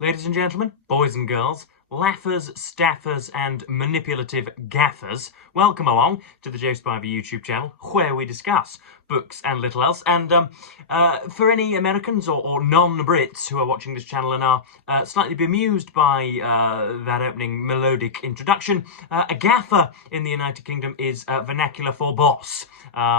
Ladies and gentlemen, boys and girls, laughers, staffers and manipulative gaffers, welcome along to the Joseph Spivey YouTube channel where we discuss books and little else. And for any Americans or non-Brits who are watching this channel and are slightly bemused by that opening melodic introduction, a gaffer in the United Kingdom is vernacular for boss.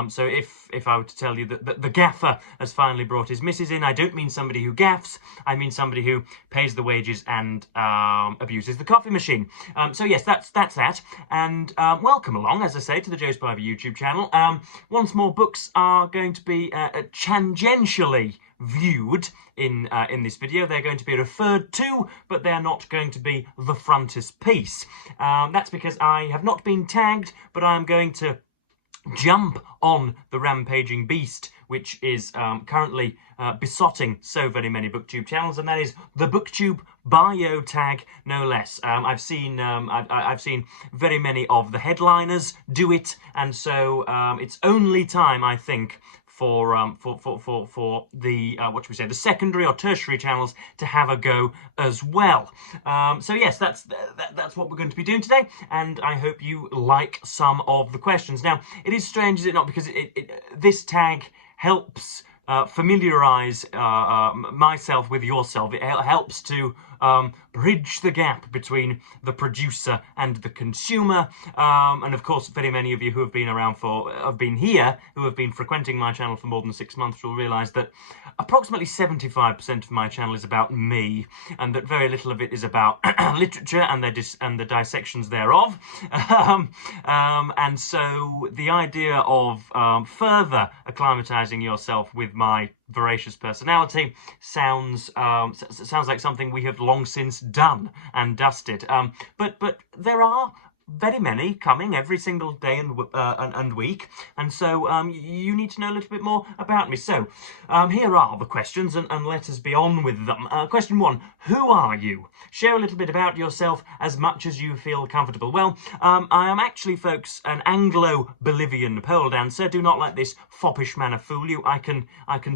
So if I were to tell you that the gaffer has finally brought his missus in, I don't mean somebody who gaffs, I mean somebody who pays the wages and abuses the coffee machine. So yes, that's that. And welcome along, as I say, to the Joe Spivey YouTube channel. Once more, books are going to be tangentially viewed in this video. They're going to be referred to, but they're not going to be the frontispiece. That's because I have not been tagged, but I'm going to jump on the rampaging beast, which is currently besotting so very many BookTube channels, and that is the BookTube Bio Tag, no less. I've seen very many of the headliners do it, and so it's only time, I think, for the what should we say, the secondary or tertiary channels to have a go as well. So yes, that's what we're going to be doing today, and I hope you like some of the questions. Now, it is strange, is it not, because this tag helps familiarise myself with yourself. It helps to bridge the gap between the producer and the consumer. And of course, very many of you who have been around who have been frequenting my channel for more than 6 months will realise that approximately 75% of my channel is about me, and that very little of it is about literature and the dissections thereof. And so the idea of further acclimatising yourself with my voracious personality sounds like something we have long since done and dusted. But there are very many coming every single day and week, and so you need to know a little bit more about me. So here are the questions, and let us be on with them. Question 1, who are you? Share a little bit about yourself, as much as you feel comfortable. Well, I am actually, folks, an Anglo-Bolivian pole dancer. Do not let this foppish manner fool you. I can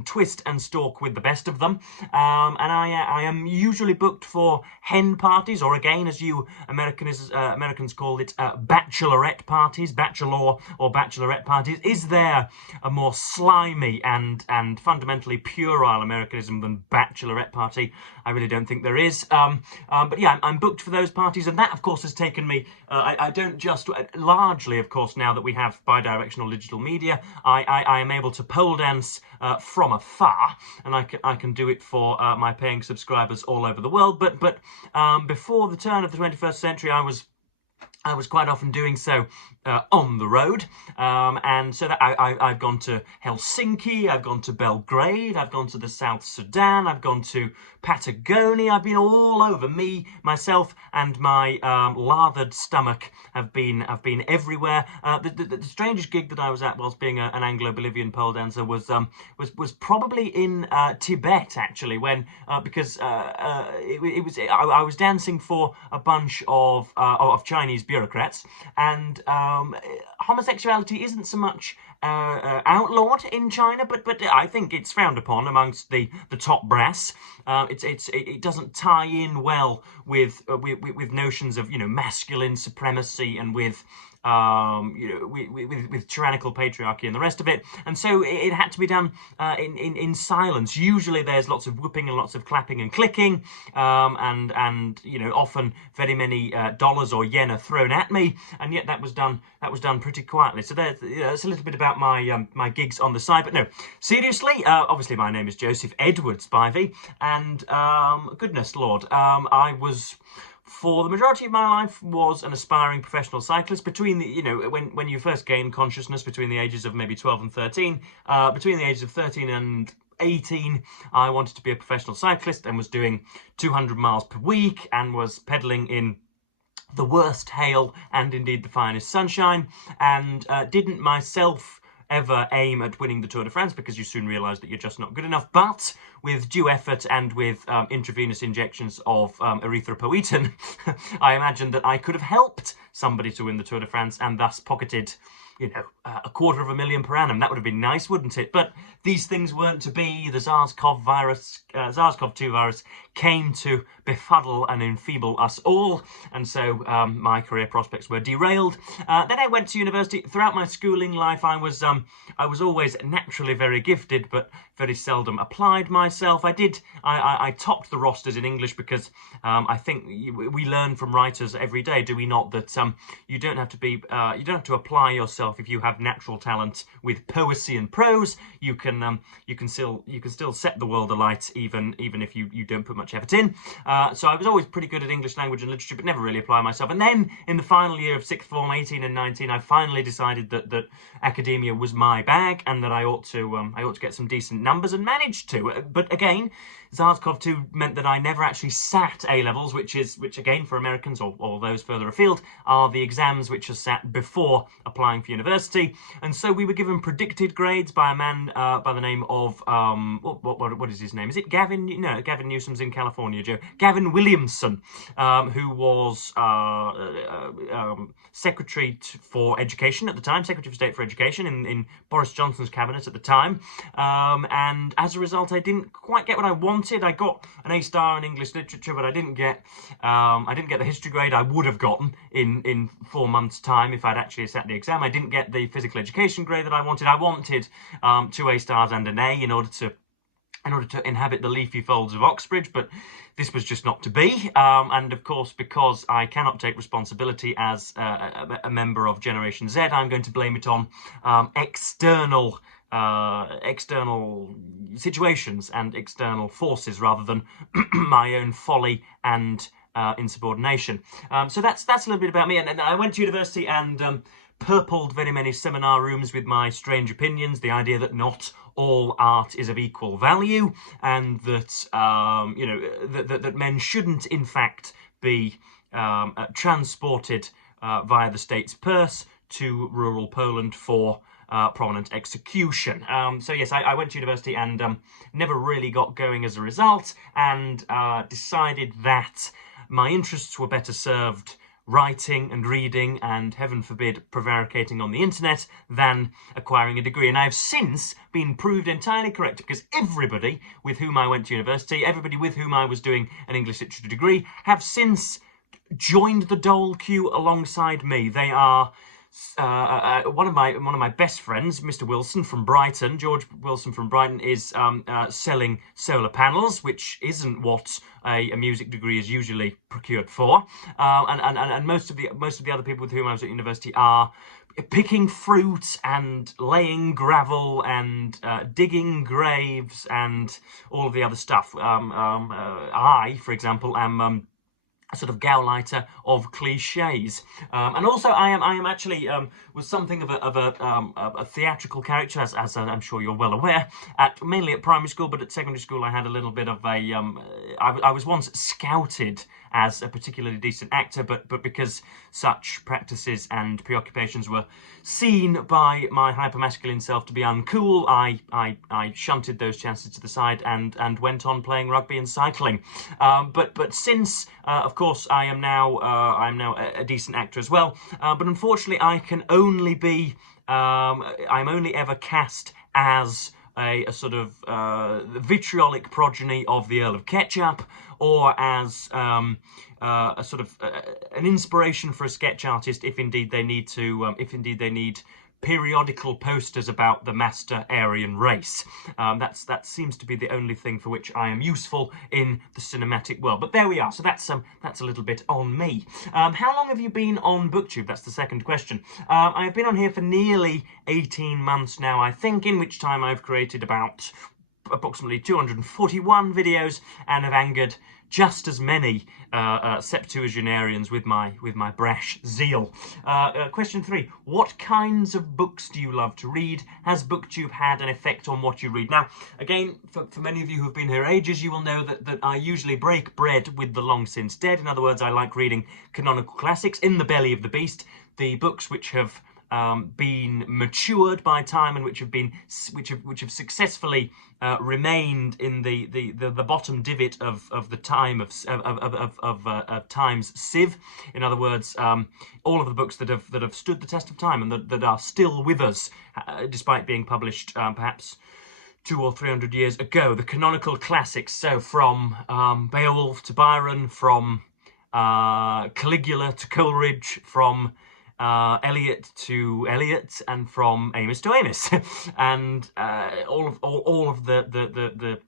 twist and stalk with the best of them, and I am usually booked for hen parties, or again, as you Americans call it, bachelorette parties, bachelor or bachelorette parties. Is there a more slimy and fundamentally puerile Americanism than bachelorette party? I really don't think there is. But yeah, I'm booked for those parties, and that, of course, has taken me. I don't just largely, of course, now that we have bi-directional digital media, I am able to pole dance from afar, and I can do it for my paying subscribers all over the world. But before the turn of the 21st century, I was quite often doing so on the road, and so that I've gone to Helsinki, I've gone to Belgrade, I've gone to the South Sudan, I've gone to Patagonia. I've been all over. Myself and my lathered stomach have been everywhere. The strangest gig that I was at whilst being an Anglo-Bolivian pole dancer was probably in Tibet, actually, when because I was dancing for a bunch of Chinese bureaucrats, and homosexuality isn't so much outlawed in China, but I think it's frowned upon amongst the top brass. It doesn't tie in well with notions of, you know, masculine supremacy and with with tyrannical patriarchy and the rest of it, and so it had to be done in silence. Usually there's lots of whooping and lots of clapping and clicking, and you know, often very many dollars or yen are thrown at me, and yet that was done pretty quietly. So that's a little bit about my my gigs on the side. But no, seriously, obviously my name is Joseph Edward Spivey, and goodness Lord, I was, for the majority of my life, was an aspiring professional cyclist. Between the, you know, when you first gain consciousness, between the ages of maybe 12 and 13, between the ages of 13 and 18, I wanted to be a professional cyclist and was doing 200 miles per week and was pedaling in the worst hail and indeed the finest sunshine, and didn't myself ever aim at winning the Tour de France, because you soon realise that you're just not good enough. But with due effort and with intravenous injections of erythropoietin, I imagined that I could have helped somebody to win the Tour de France and thus pocketed, you know, $250,000 per annum. That would have been nice, wouldn't it? But these things weren't to be. The SARS-CoV-2 virus came to befuddle and enfeeble us all, and so my career prospects were derailed. Then I went to university. Throughout my schooling life, I was always naturally very gifted, but very seldom applied myself. I topped the rosters in English because I think we learn from writers every day, do we not, that you don't have to apply yourself if you have natural talent with poesy and prose. You can still set the world alight even if you don't put much effort in. So I was always pretty good at English language and literature, but never really applied myself. And then in the final year of sixth form, 18 and 19, I finally decided that academia was my bag and that I ought to get some decent numbers, and managed to. But again, SARS-CoV-2 meant that I never actually sat A-levels, which again for Americans or those further afield are the exams which are sat before applying for university. And so we were given predicted grades by a man by the name of what is his name? Is it Gavin? No, Gavin Newsom's in California, Joe. Gavin Williamson, who was Secretary for Education at the time, Secretary for State for Education in Boris Johnson's cabinet at the time. And as a result, I didn't quite get what I wanted. I got an A star in English literature, but I didn't get the history grade I would have gotten in 4 months' time if I'd actually sat the exam. I didn't get the physical education grade that I wanted. I wanted 2 A stars and an A in order to inhabit the leafy folds of Oxbridge, but this was just not to be. And of course, because I cannot take responsibility as a member of Generation Z, I'm going to blame it on external situations and external forces rather than my own folly and insubordination. So that's a little bit about me. And I went to university and purpled very many seminar rooms with my strange opinions, the idea that not all art is of equal value, and that that men shouldn't in fact be transported via the state's purse to rural Poland for prominent execution. So yes, I went to university and never really got going as a result, and decided that my interests were better served writing and reading and, heaven forbid, prevaricating on the internet than acquiring a degree. And I have since been proved entirely correct, because everybody with whom I went to university, everybody with whom I was doing an English literature degree, have since joined the dole queue alongside me. They are one of my best friends, Mr. Wilson from Brighton, George Wilson from Brighton, is selling solar panels, which isn't what a music degree is usually procured for. And most of the other people with whom I was at university are picking fruit and laying gravel and digging graves and all of the other stuff. I, for example, am a sort of gauleiter of cliches, and also I am actually was something of a theatrical character, as I'm sure you're well aware. Mainly at primary school, but at secondary school I had a little bit of a. I was once scouted as a particularly decent actor, but because such practices and preoccupations were seen by my hypermasculine self to be uncool, I shunted those chances to the side and went on playing rugby and cycling. But since of course I am now a decent actor as well, but unfortunately I can only be I'm only ever cast as a sort of vitriolic progeny of the Earl of Ketchup, or as a sort of an inspiration for a sketch artist if indeed they need periodical posters about the master Aryan race. That seems to be the only thing for which I am useful in the cinematic world. But there we are. So that's a little bit on me. How long have you been on BookTube? That's the second question. I have been on here for nearly 18 months now, I think, in which time I've created about approximately 241 videos and have angered just as many septuagenarians with my brash zeal. Question 3. What kinds of books do you love to read? Has BookTube had an effect on what you read? Now, again, for many of you who have been here ages, you will know that I usually break bread with the long since dead. In other words, I like reading canonical classics. In the Belly of the Beast, the books which have been matured by time and which have successfully remained in the bottom divot of the time of time's sieve. In other words, all of the books that have stood the test of time and that are still with us, despite being published perhaps 200 or 300 years ago, the canonical classics, so from Beowulf to Byron, from Caligula to Coleridge, from Eliot to Eliot, and from Amos to Amos, and all of the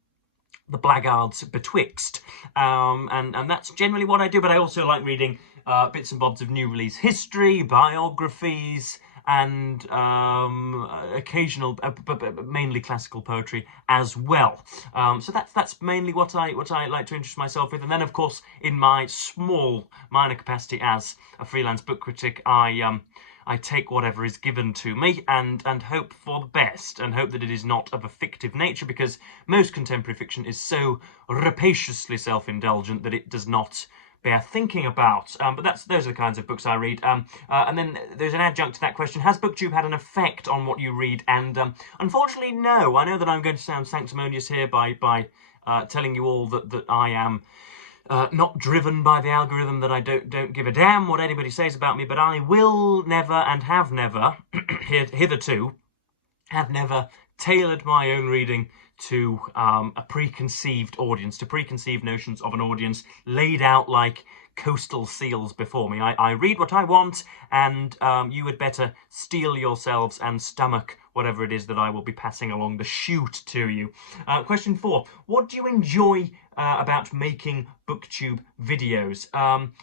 blackguards betwixt, and that's generally what I do. But I also like reading bits and bobs of new release history, biographies, and occasional, but mainly classical poetry as well. So that's mainly what I like to interest myself with. And then, of course, in my small minor capacity as a freelance book critic, I take whatever is given to me and hope for the best, and hope that it is not of a fictive nature, because most contemporary fiction is so rapaciously self-indulgent that it does not bear thinking about. But those are the kinds of books I read. And then there's an adjunct to that question: has BookTube had an effect on what you read? And unfortunately, no. I know that I'm going to sound sanctimonious here by telling you all that I am not driven by the algorithm, that I don't give a damn what anybody says about me, but I will never and have never, hitherto, have never tailored my own reading to a preconceived audience, to preconceived notions of an audience laid out like coastal seals before me. I read what I want, and you had better steel yourselves and stomach whatever it is that I will be passing along the chute to you. Question 4. What do you enjoy about making BookTube videos?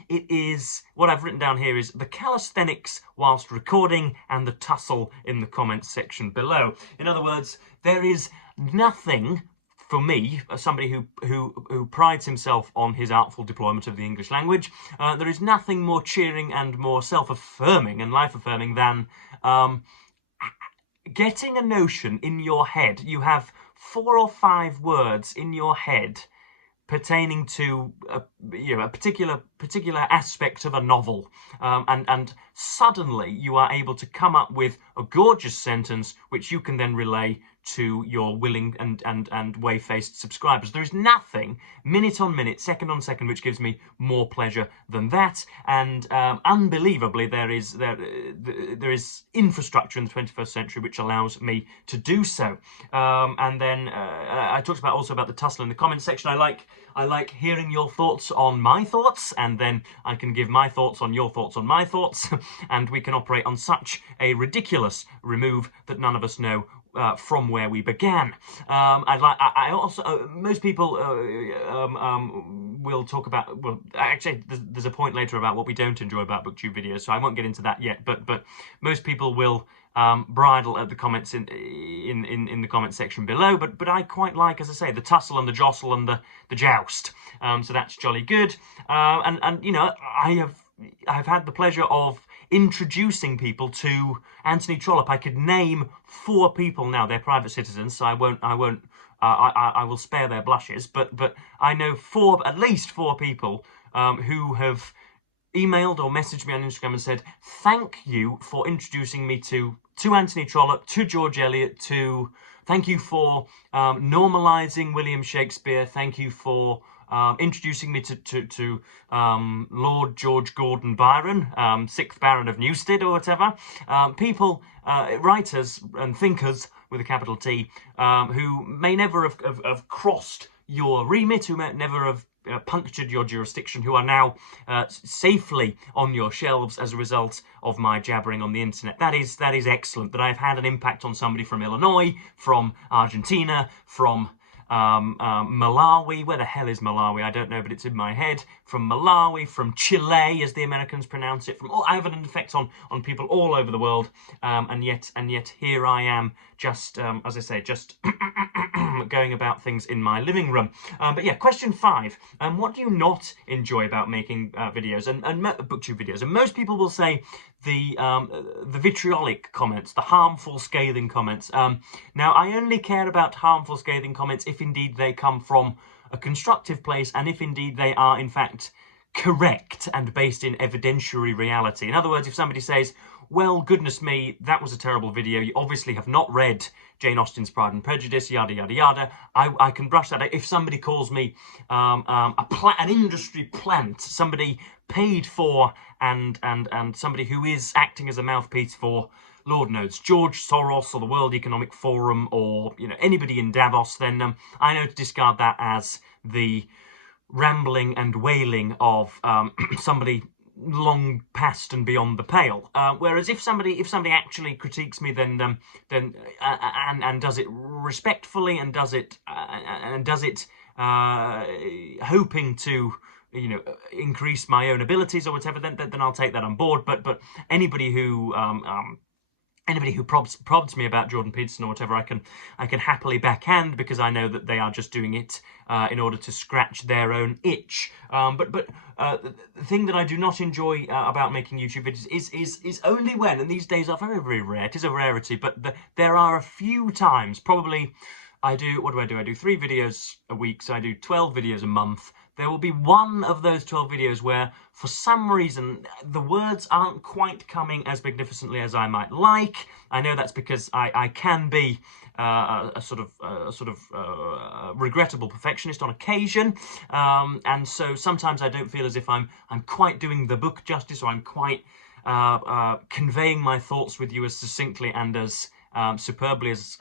It is, what I've written down here is the calisthenics whilst recording and the tussle in the comments section below. In other words, there is nothing for me, somebody who prides himself on his artful deployment of the English language, there is nothing more cheering and more self-affirming and life-affirming than getting a notion in your head. You have 4 or 5 words in your head pertaining to a particular aspect of a novel, and suddenly you are able to come up with a gorgeous sentence which you can then relay to your willing and whey-faced subscribers. There is nothing, minute on minute, second on second, which gives me more pleasure than that. And unbelievably, there is infrastructure in the 21st century which allows me to do so. And then I talked also about the tussle in the comments section. I like hearing your thoughts on my thoughts, and then I can give my thoughts on your thoughts on my thoughts, and we can operate on such a ridiculous remove that none of us know from where we began. I also most people will talk about, well, actually there's a point later about what we don't enjoy about BookTube videos, so I won't get into that yet, but most people will bridle at the comments in the comment section below, but I quite like, as I say, the tussle and the jostle and the joust, so that's jolly good. And you know, I've had the pleasure of introducing people to Anthony Trollope. I could name 4 people now. They're private citizens, so I will spare their blushes. But I know at least 4 people who have emailed or messaged me on Instagram and said, "Thank you for introducing me to Anthony Trollope, to George Eliot, thank you for normalising William Shakespeare. Thank you for introducing me to Lord George Gordon Byron, 6th Baron of Newstead or whatever." People, writers and thinkers with a capital T, who may never have crossed your remit, who may never have punctured your jurisdiction, who are now safely on your shelves as a result of my jabbering on the internet. That is excellent, that I've had an impact on somebody from Illinois, from Argentina, from Malawi. Where the hell is Malawi? I don't know, but it's in my head. From Malawi, from Chile, as the Americans pronounce it. I have an effect on people all over the world, and yet here I am, just as I say, just going about things in my living room. But yeah, question 5. What do you not enjoy about making videos and BookTube videos? And most people will say the vitriolic comments, the harmful, scathing comments. Now, I only care about harmful, scathing comments if indeed they come from a constructive place, and if indeed they are in fact correct and based in evidentiary reality. In other words, if somebody says, well, goodness me, that was a terrible video. You obviously have not read Jane Austen's Pride and Prejudice, yada, yada, yada. I can brush that out. If somebody calls me an industry plant, somebody paid for and somebody who is acting as a mouthpiece for, Lord knows, George Soros or the World Economic Forum or, you know, anybody in Davos, then I know to discard that as the rambling and wailing of somebody long past and beyond the pale. Whereas if somebody actually critiques me, then does it respectfully and does it hoping to, you know, increase my own abilities or whatever, then I'll take that on board. But anybody who prods me about Jordan Peterson or whatever, I can happily backhand, because I know that they are just doing it in order to scratch their own itch. But the thing that I do not enjoy about making YouTube videos is only when, and these days are very, very rare, it is a rarity, but there are a few times, probably I do 3 videos a week, so I do 12 videos a month. There will be one of those 12 videos where, for some reason, the words aren't quite coming as magnificently as I might like. I know that's because I can be a sort of regrettable perfectionist on occasion, and so sometimes I don't feel as if I'm quite doing the book justice, or I'm quite conveying my thoughts with you as succinctly and as superbly as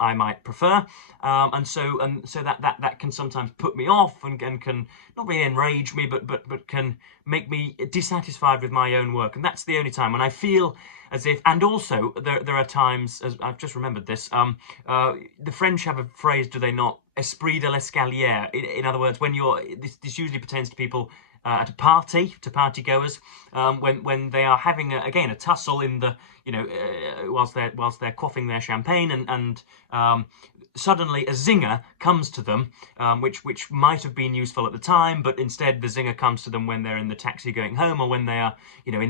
I might prefer, and so that can sometimes put me off and can not really enrage me, but can make me dissatisfied with my own work. And that's the only time when I feel as if. And also there are times, as I've just remembered this, the French have a phrase, do they not? Esprit de l'escalier. In other words, when you're this usually pertains to people at a party, to party goers, when they are having a tussle in the, you know, whilst they're quaffing their champagne, and suddenly a zinger comes to them, which might have been useful at the time, but instead the zinger comes to them when they're in the taxi going home, or when they are, you know,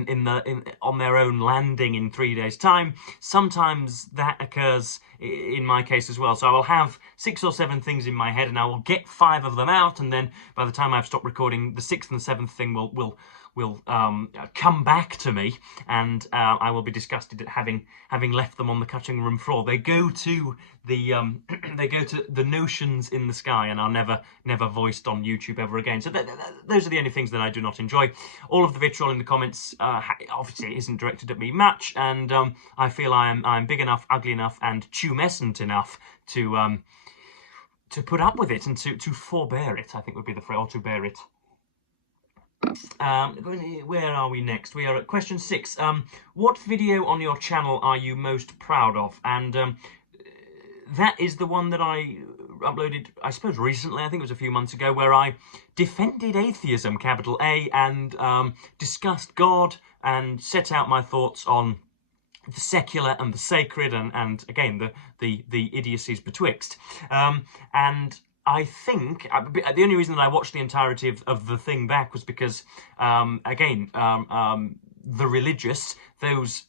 on their own landing in 3 days' time. Sometimes that occurs in my case as well. So I will have 6 or 7 things in my head, and I will get 5 of them out, and then by the time I've stopped recording, the 6th and 7th thing will come back to me, and I will be disgusted at having left them on the cutting room floor. They go to the the notions in the sky, and are never voiced on YouTube ever again. So those are the only things that I do not enjoy. All of the vitriol in the comments obviously isn't directed at me much, and I feel I'm big enough, ugly enough, and tumescent enough to put up with it and to forbear it, I think would be the phrase, or to bear it. Where are we next? We are at question 6. What video on your channel are you most proud of? And that is the one that I uploaded, I suppose recently, I think it was a few months ago, where I defended atheism, capital A, and discussed God, and set out my thoughts on the secular and the sacred, and again the idiocies betwixt. And I think the only reason that I watched the entirety of the thing back was because, again, the religious, those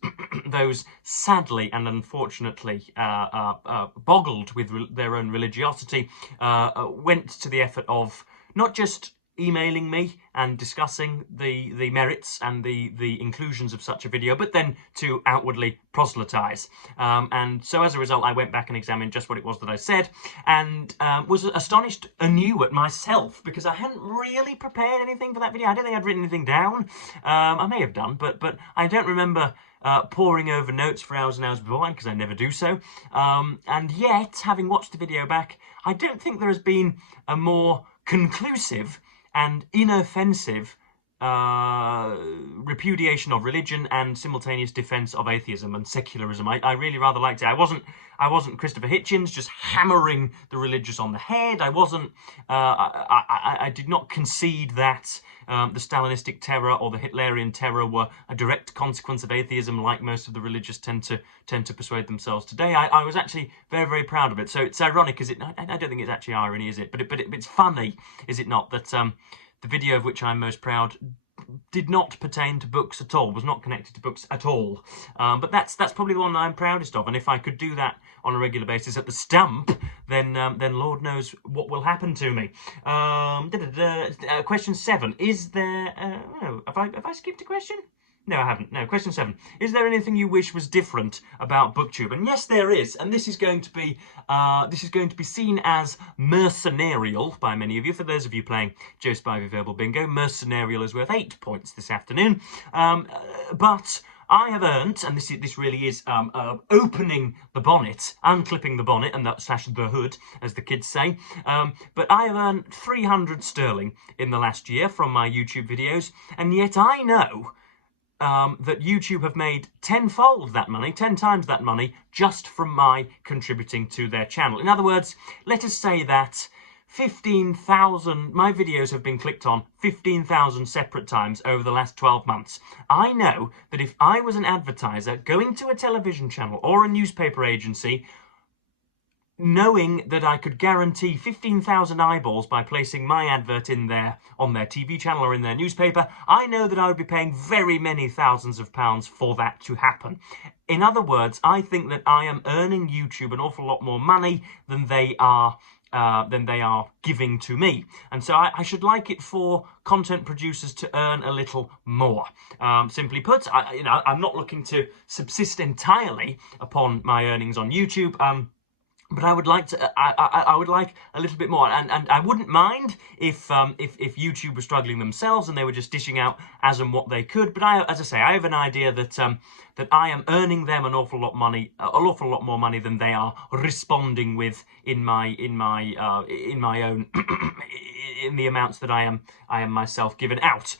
sadly and unfortunately boggled with their own religiosity, went to the effort of not just emailing me and discussing the merits and the inclusions of such a video, but then to outwardly proselytize. And so as a result, I went back and examined just what it was that I said, and was astonished anew at myself, because I hadn't really prepared anything for that video. I don't think I'd written anything down. I may have done, but I don't remember poring over notes for hours and hours beforehand, because I never do so. And yet, having watched the video back, I don't think there has been a more conclusive and inoffensive repudiation of religion and simultaneous defense of atheism and secularism. I really rather liked it. I wasn't Christopher Hitchens just hammering the religious on the head. I wasn't. I did not concede that the Stalinistic terror or the Hitlerian terror were a direct consequence of atheism, like most of the religious tend to persuade themselves today. I was actually very, very proud of it. So it's ironic, is it? I don't think it's actually irony, is it? But it's funny, is it not, that the video of which I'm most proud did not pertain to books at all, was not connected to books at all. But that's probably the one that I'm proudest of, and if I could do that on a regular basis at the stump, then Lord knows what will happen to me. Question 7. Is there... have I skipped a question? No, I haven't. No. Question 7. Is there anything you wish was different about BookTube? And yes, there is. And this is going to be seen as mercenarial by many of you. For those of you playing Joseph Spivey Verbal Bingo, mercenarial is worth 8 points this afternoon. But I have earned, and this really is opening the bonnet, unclipping the bonnet, and that slash the hood, as the kids say. But I have earned 300 sterling in the last year from my YouTube videos, and yet I know that YouTube have made tenfold that money, 10 times that money, just from my contributing to their channel. In other words, let us say that 15,000, my videos have been clicked on 15,000 separate times over the last 12 months. I know that if I was an advertiser going to a television channel or a newspaper agency, knowing that I could guarantee 15,000 eyeballs by placing my advert in on their TV channel or in their newspaper, I know that I would be paying very many thousands of pounds for that to happen. In other words, I think that I am earning YouTube an awful lot more money than they are giving to me, and so I should like it for content producers to earn a little more. Simply put, I'm not looking to subsist entirely upon my earnings on YouTube. But I would like to. I would like a little bit more, and I wouldn't mind if YouTube were struggling themselves and they were just dishing out as and what they could. But as I say, I have an idea that that I am earning them an awful lot more money than they are responding with in my own in the amounts that I am myself given out.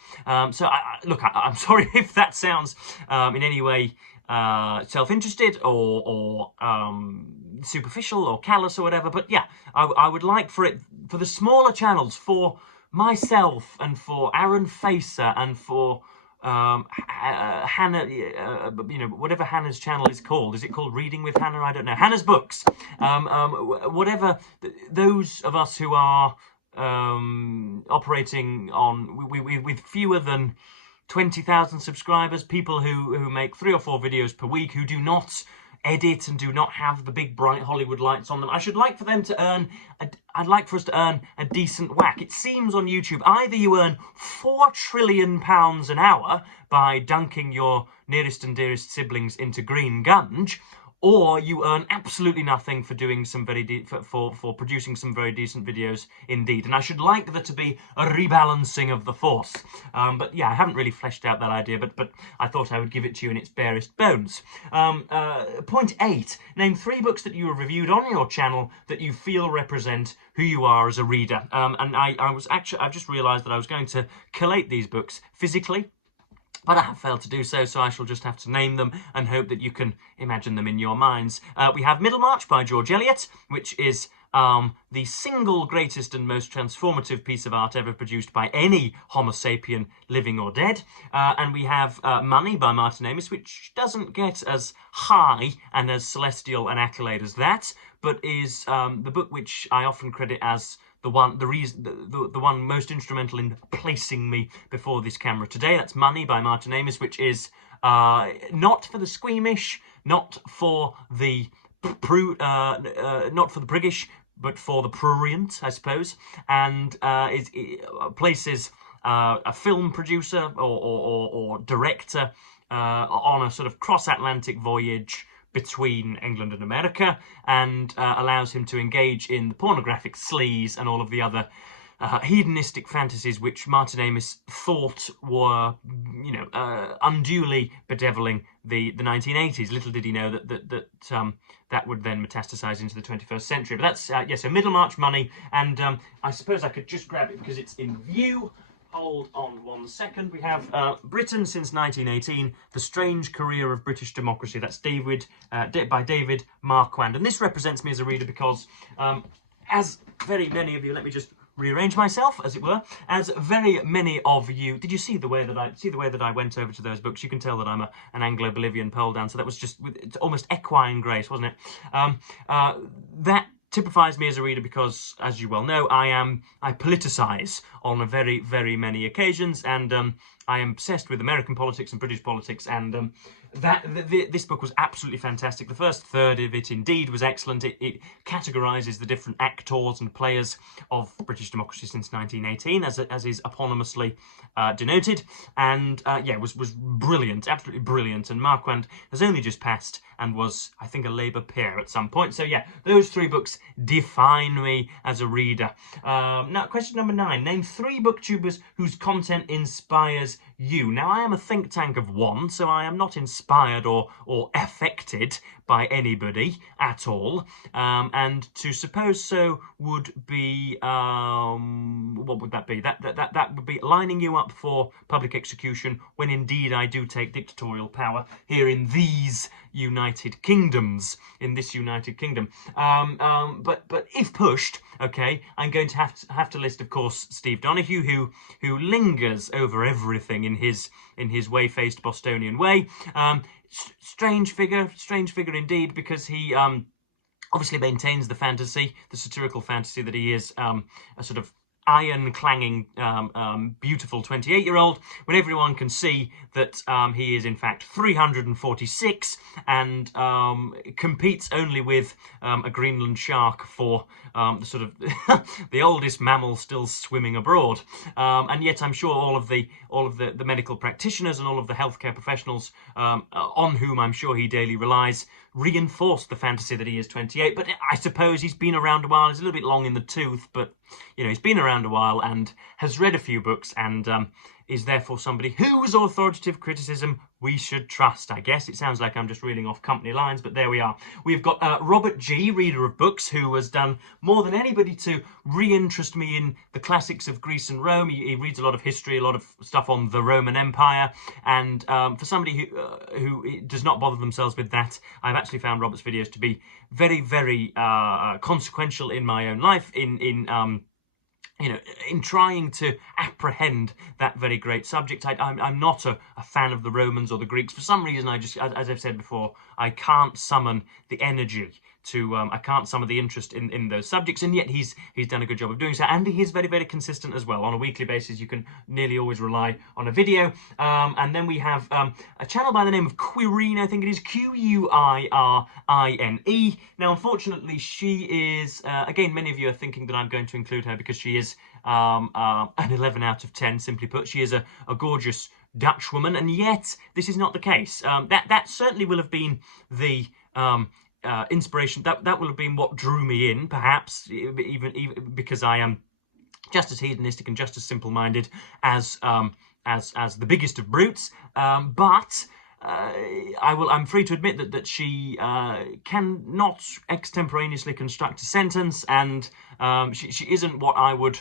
So look, I'm sorry if that sounds in any way self-interested or superficial or callous or whatever, but yeah, I would like for the smaller channels, for myself and for Aaron Facer and for Hannah, whatever Hannah's channel is called. Is it called Reading with Hannah? I don't know. Hannah's Books. Whatever those of us who are operating on with fewer than 20,000 subscribers, people who make 3 or 4 videos per week, who do not edit and do not have the big bright Hollywood lights on them. I should like for them to earn, I'd like for us to earn a decent whack. It seems on YouTube, either you earn £4 trillion an hour by dunking your nearest and dearest siblings into green gunge, or you earn absolutely nothing for doing some for producing some very decent videos indeed. And I should like there to be a rebalancing of the force. But yeah, I haven't really fleshed out that idea, but I thought I would give it to you in its barest bones. Point 8. Name 3 books that you have reviewed on your channel that you feel represent who you are as a reader. And I've just realised that I was going to collate these books physically, but I have failed to do so, so I shall just have to name them and hope that you can imagine them in your minds. We have Middlemarch by George Eliot, which is the single greatest and most transformative piece of art ever produced by any Homo sapien, living or dead. And we have Money by Martin Amis, which doesn't get as high and as celestial an accolade as that, but is the book which I often credit as the one most instrumental in placing me before this camera today. That's Money by Martin Amis, which is not for the squeamish, not for the priggish, but for the prurient, I suppose, and it places a film producer or director on a sort of cross-Atlantic voyage between England and America, and allows him to engage in the pornographic sleaze and all of the other hedonistic fantasies which Martin Amis thought were, unduly bedeviling the 1980s. Little did he know that would then metastasize into the 21st century. But that's, so Middlemarch, Money, and I suppose I could just grab it because it's in view. Hold on 1 second. We have Britain since 1918, The Strange Career of British Democracy. That's by David Marquand. And this represents me as a reader because, as very many of you, let me just rearrange myself, as it were, as very many of you, did you see the way that I went over to those books? You can tell that I'm an Anglo-Bolivian pole dancer. That was just with almost equine grace, wasn't it? That typifies me as a reader because, as you well know, I politicise on very, very many occasions, and I am obsessed with American politics and British politics, and this book was absolutely fantastic. The first third of it, indeed, was excellent. It categorises the different actors and players of British democracy since 1918, as is eponymously denoted, and yeah, was brilliant, absolutely brilliant. And Marquand has only just passed and was, I think, a Labour peer at some point. So yeah, those 3 books define me as a reader. Now, question number 9: name 3 booktubers whose content inspires you. Now, I am a think tank of 1, so I am not inspired or affected by anybody at all. And to suppose so would be what would that be? That would be lining you up for public execution when indeed I do take dictatorial power here in these United Kingdoms, in this United Kingdom. But if pushed, okay, I'm going to have to list, of course, Steve Donoghue, who lingers over everything in his way-faced Bostonian way. Strange figure indeed, because he obviously maintains the fantasy, the satirical fantasy that he is a sort of iron-clanging, beautiful 28-year-old, when everyone can see that he is in fact 346 and competes only with a Greenland shark for the sort of the oldest mammal still swimming abroad. And yet I'm sure all of the medical practitioners and all of the healthcare professionals on whom I'm sure he daily relies reinforce the fantasy that he is 28. But I suppose he's been around a while. He's a little bit long in the tooth, but you know, he's been around a while and has read a few books, and is therefore somebody whose authoritative criticism we should trust. I guess it sounds like I'm just reading off company lines, but there we are. We've got Robert G, reader of books, who has done more than anybody to reinterest me in the classics of Greece and Rome. He reads a lot of history, a lot of stuff on the Roman Empire, and for somebody who does not bother themselves with that, I've actually found Robert's videos to be very, very consequential in my own life, you know, in trying to apprehend that very great subject. I'm not a fan of the Romans or the Greeks. For some reason, I just, as I've said before, I can't summon the energy to, I can't summon the interest in those subjects, and yet he's done a good job of doing so, and he is very, very consistent as well. On a weekly basis, you can nearly always rely on a video. And then we have a channel by the name of Quirine, I think it is, Quirine. Now, unfortunately, she is, again, many of you are thinking that I'm going to include her because she is an 11 out of 10, simply put. She is a gorgeous Dutch woman, and yet this is not the case. That certainly will have been the inspiration. That will have been what drew me in, perhaps, even because I am just as hedonistic and just as simple-minded as the biggest of brutes. But I'm free to admit that she cannot extemporaneously construct a sentence, and she isn't what I would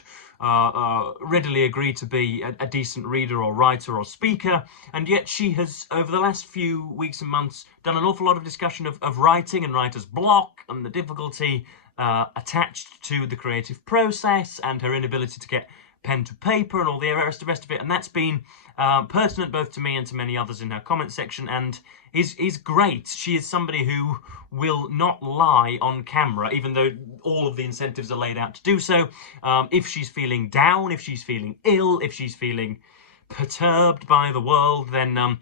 readily agree to be a decent reader or writer or speaker, and yet she has, over the last few weeks and months, done an awful lot of discussion of writing and writer's block and the difficulty attached to the creative process and her inability to get pen to paper and all the rest of it, and that's been pertinent both to me and to many others in her comment section, and is great. She is somebody who will not lie on camera, even though all of the incentives are laid out to do so. If she's feeling down, if she's feeling ill, if she's feeling perturbed by the world, then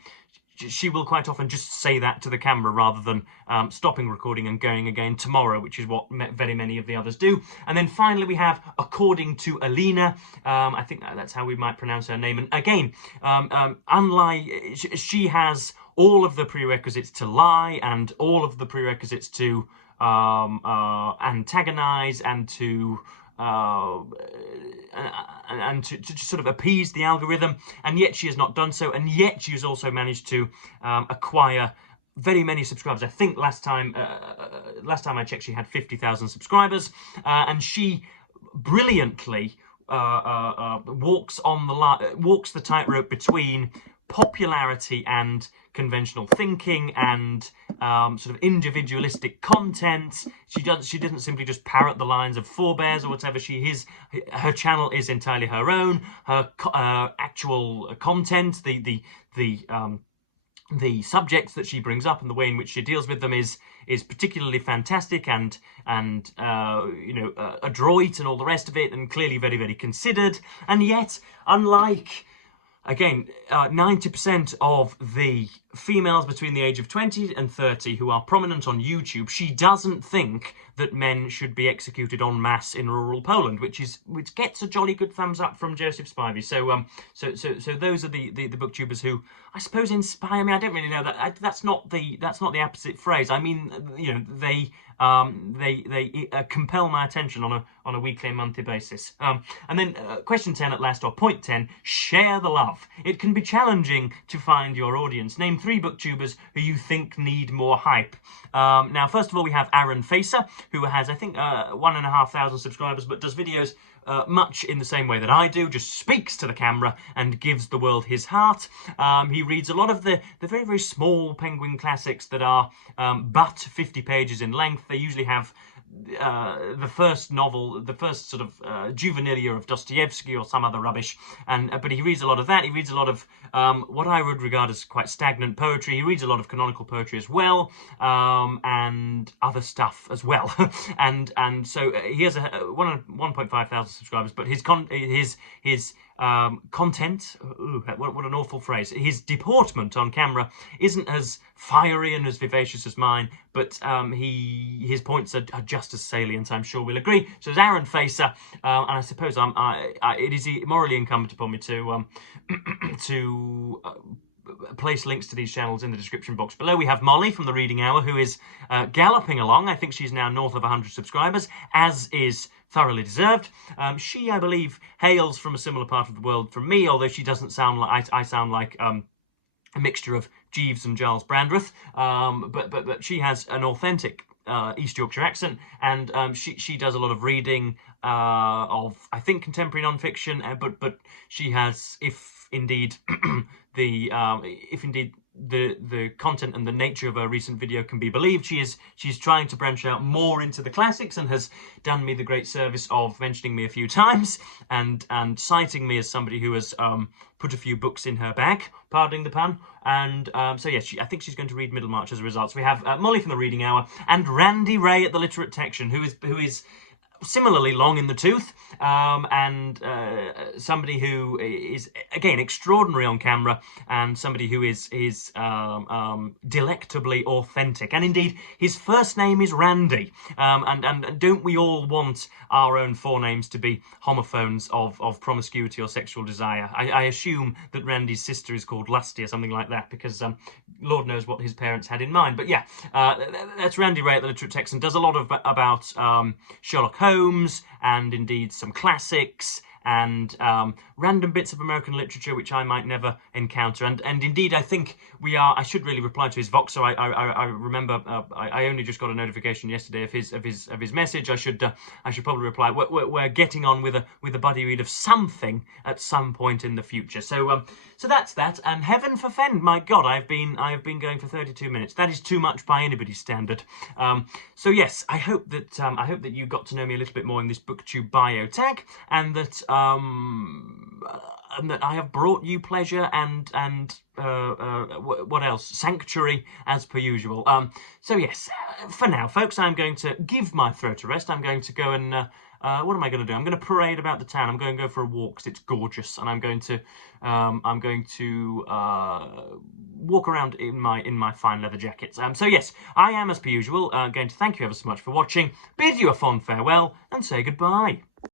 she will quite often just say that to the camera rather than stopping recording and going again tomorrow, which is what very many of the others do. And then finally we have According to Alina. I think that's how we might pronounce her name. And again, unlike, she has all of the prerequisites to lie and all of the prerequisites to antagonize and to sort of appease the algorithm, and yet she has not done so, and yet she has also managed to acquire very many subscribers. I think last time I checked, she had 50,000 subscribers, and she brilliantly walks the tightrope between popularity and conventional thinking and sort of individualistic content. She doesn't simply just parrot the lines of forebears or whatever. Her channel is entirely her own. Her actual content, the subjects that she brings up and the way in which she deals with them is particularly fantastic and you know, adroit and all the rest of it, and clearly very, very considered. And yet, unlike, again, 90% of the females between the age of 20 and 30 who are prominent on YouTube. She doesn't think that men should be executed en masse in rural Poland, which gets a jolly good thumbs up from Joseph Spivey. So those are the booktubers who I suppose inspire me. I don't really know that. That's not the opposite phrase. I mean, you know, they compel my attention on a weekly and monthly basis. And then question 10 at last, or point 10, share the love. It can be challenging to find your audience. Name 3 booktubers who you think need more hype. Now, first of all, we have Aaron Facer, who has, I think, 1,500 subscribers, but does videos much in the same way that I do, just speaks to the camera and gives the world his heart. He reads a lot of the very, very small Penguin classics that are but 50 pages in length. They usually have the first novel, the first sort of juvenilia of Dostoevsky or some other rubbish, but he reads a lot of that. He reads a lot of what I would regard as quite stagnant poetry. He reads a lot of canonical poetry as well, and other stuff as well. and so he has 1.5 thousand subscribers, but his content, what an awful phrase, his deportment on camera isn't as fiery and as vivacious as mine, but his points are just as salient, I'm sure we'll agree. So there's Aaron Facer, and I suppose it is morally incumbent upon me to place links to these channels in the description box below. We have Mollie from The Reading Hour, who is galloping along. I think she's now north of 100 subscribers, as is thoroughly deserved. She, I believe, hails from a similar part of the world from me, although she doesn't sound like I sound like a mixture of Jeeves and Giles Brandreth. But she has an authentic East Yorkshire accent, and she does a lot of reading of, I think, contemporary non-fiction. But she has, if indeed the content and the nature of her recent video can be believed, she's trying to branch out more into the classics, and has done me the great service of mentioning me a few times and citing me as somebody who has put a few books in her bag, pardoning the pun. And so yes, I think she's going to read Middlemarch as a result. So we have Mollie from The Reading Hour and Randy Ray at The Literate Tection, who is similarly long in the tooth, and somebody who is, again, extraordinary on camera, and somebody who is delectably authentic. And indeed, his first name is Randy, and don't we all want our own forenames to be homophones of promiscuity or sexual desire? I assume that Randy's sister is called Lusty or something like that, because Lord knows what his parents had in mind. But yeah, that's Randy Ray at The Literate Text, and does a lot of about Sherlock Holmes, and indeed some classics, and random bits of American literature which I might never encounter. And indeed, I think I should really reply to his Voxer. I remember I only just got a notification yesterday of his message. I should probably reply. We're getting on with a buddy read of something at some point in the future. So that's that. And heaven forfend, my God, I've been going for 32 minutes. That is too much by anybody's standard. So yes, I hope that you got to know me a little bit more in this BookTube Bio Tag, and that I have brought you pleasure and what else? Sanctuary, as per usual. So yes, for now, folks, I'm going to give my throat a rest. I'm going to go and what am I going to do? I'm going to parade about the town. I'm going to go for a walk because it's gorgeous, and I'm going to walk around in my fine leather jackets. So yes, I am, as per usual, going to thank you ever so much for watching, bid you a fond farewell, and say goodbye.